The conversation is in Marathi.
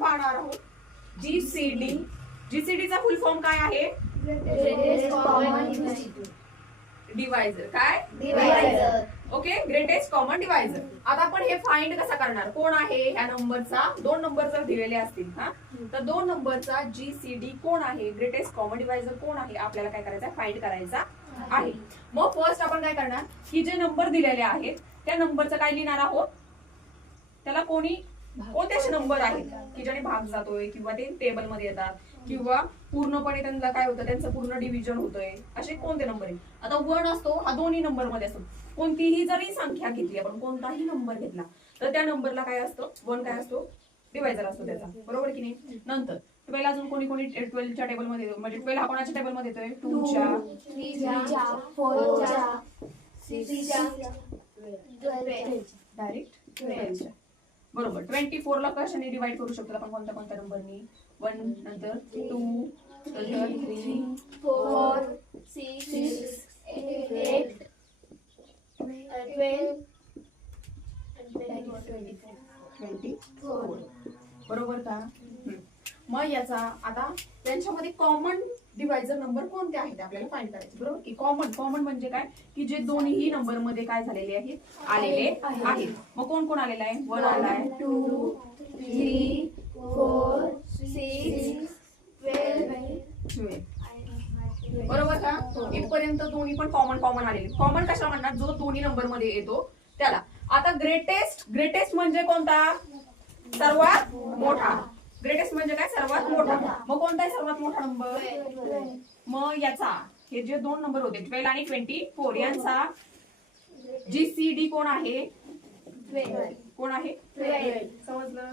आपण पाहणार आहोत जीसीडी. जीसीडीचा फुल फॉर्म काय आहे? डिवायझर. काय? Divisor. Okay, greatest common divisor. आता आपण हे फाइंड कसा करणार? कोण आहे ह्या नंबरचा? 2 नंबर जर दिलेले असतील हा, तर 2 नंबरचा जीसीडी कोण आहे, ग्रेटेस्ट कॉमन डिवायझर कोण आहे, आपल्याला काय करायचं? फाइंड करायचा आहे. मग फर्स्ट आपण काय करणार की जे नंबर दिलेले आहेत त्या नंबरचं काय लिहिणार आहोत? त्याला कोणते असे नंबर आहेत की ज्याने भाग जातोय किंवा ते टेबल मध्ये येतात किंवा पूर्णपणे त्यांना काय होतं, त्यांचं पूर्ण डिव्हिजन होतंय, असे कोणते नंबर आहेत? आता 1 असतो हा दोन्ही नंबर मध्ये असतो. कोणतीही जरी संख्या घेतली आपण, कोणताही नंबर घेतला तर त्या नंबरला काय असतो? 1 काय असतो? डिवायझर असतो त्याचा, बरोबर की नाही? नंतर 12 अजून कोणी 12च्या टेबल मध्ये येतो, म्हणजे 12 हा कोणाच्या टेबल मध्ये येतोय? 2 च्या, 3 च्या, 4 च्या, 6 च्या, डायरेक्ट 12 च्या, बरोबर. 24 ला कशाने डिवाइड करू शकतो आपण? कोणत्या नंबरनी? 1 नंतर 2 नंतर 3 4 6 8 12 24, बरोबर का? मग याचा आता त्यांच्यामध्ये कॉमन डिवायझर नंबर कोणते आहेत आपल्याला फाइंड करायचे, बरोबर की? कॉमन म्हणजे काय की जे दोन्ही नंबर मध्ये काय झालेले आहेत? आलेले आहेत. मग कोण कोण आलेला आहे? 1 आलाय, 2 3 4 6 12 बरोबर का? इथपर्यंत दोन्ही पण कॉमन आलेले. कॉमन कशाला म्हणणार? जो दोन्ही नंबर मध्ये येतो त्याला. आता ग्रेटेस्ट म्हणजे कोणता? सर्वात मोठा. ग्रेटेस्ट म्हणजे काय? सर्वात मोठा. मग कोणता आहे सर्वात मोठा नंबर? मग याचा हे जे 2 नंबर होते 12 आणि 24 यांचा जीसीडी कोण आहे? कोण आहे? हो. समजलं?